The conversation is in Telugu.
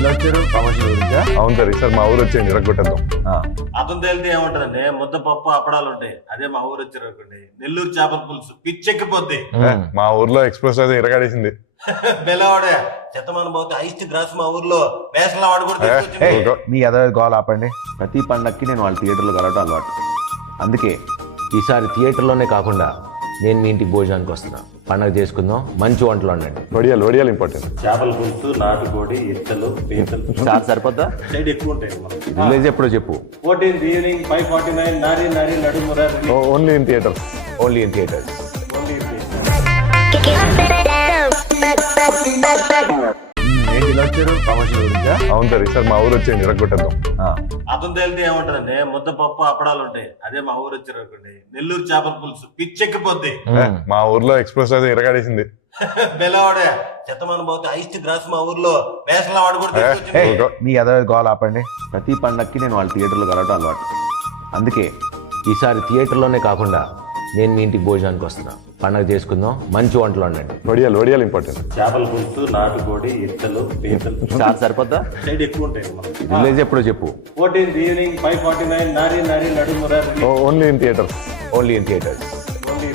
ఇలా వచ్చారు ప్రమోషన్ గురించా? అవును సార్ ఈసారి మా ఊరు వచ్చేయండి ఇరగొట్టేద్దాం. అతను తేలితే ఏముంటదండి, ముద్దపప్పు అప్పడాలు ఉంటాయి. అదే మా ఊరు వచ్చారు అనుకోండి, నెల్లూరు చేపల పులుసు పిచ్చెక్కిపోద్ది. మా ఊర్లో ఎక్స్ప్రెస్ అయితే ఇరగాడేసింది. బెలవాడే శతమానం పోతే ఐస్ట్ గ్రాస్ మా ఊర్లో వేసలా వాడు కూడా తీసుకొచ్చింది. మీ అదే గోల్ ఆపండి. ప్రతి పండక్కి నేను వాళ్ళ థియేటర్లో కలవటం అలవాటు. అందుకే ఈసారి థియేటర్లోనే కాకుండా నేను మీ ఇంటికి భోజనానికి వస్తున్నా. పండగ చేసుకుందాం, మంచి వంటలు వండండి. వడియాలు ఇంపార్టెంట్. చేపల పులుసు, నాటుకోడి, ఇత్తలు, పీతలు చాలా సరిపోద్దా? సైడ్ ఎక్కువ ఉంటాయి. విలేజ్ ఎప్పుడో చెప్పు. 14th evening 5:49 Nari Nari Nadumura only in theatres. Only in theatres. ఏంటి ఇలా వచ్చారు ప్రమోషన్ గురించా? అవును సార్ ఈసారి మా ఊరు వచ్చేయండి ఇరగొట్టేద్దాం. అతను తేలితే ఏముంటదండి, ముద్దపప్పు అప్పడాలు ఉంటాయి. అదే మా ఊరు వచ్చారు అనుకోండి, నెల్లూరు చేపల పులుసు పిచ్చెక్కిపోద్ది. మా ఊర్లో ఎక్స్ప్రెస్ అయితే ఇరగాడేసింది. బెలవాడే శతమానం పోతే ఐస్ట్ గ్రాస్ మా ఊర్లో వేసలా వాడు కూడా తీసుకొచ్చింది. మీ అదే గోల్ ఆపండి. ప్రతి పండక్కి నేను వాళ్ళ థియేటర్లో కలవటం అలవాటు. అందుకే ఈసారి థియేటర్లోనే కాకుండా నేను మీ ఇంటికి భోజనానికి వస్తున్నా. పండగ చేసుకుందాం, మంచి వంటలు వండండి. వడియాలు ఇంపార్టెంట్. చేపల పులుసు, నాటుకోడి, ఇత్తలు, పీతలు చాలా సరిపోద్దా? సైడ్ ఎక్కువ ఉంటాయి. విలేజ్ ఎప్పుడో చెప్పు. 14th evening 5:49 Nari Nari Nadumura only in theatres. Only in theatres. Only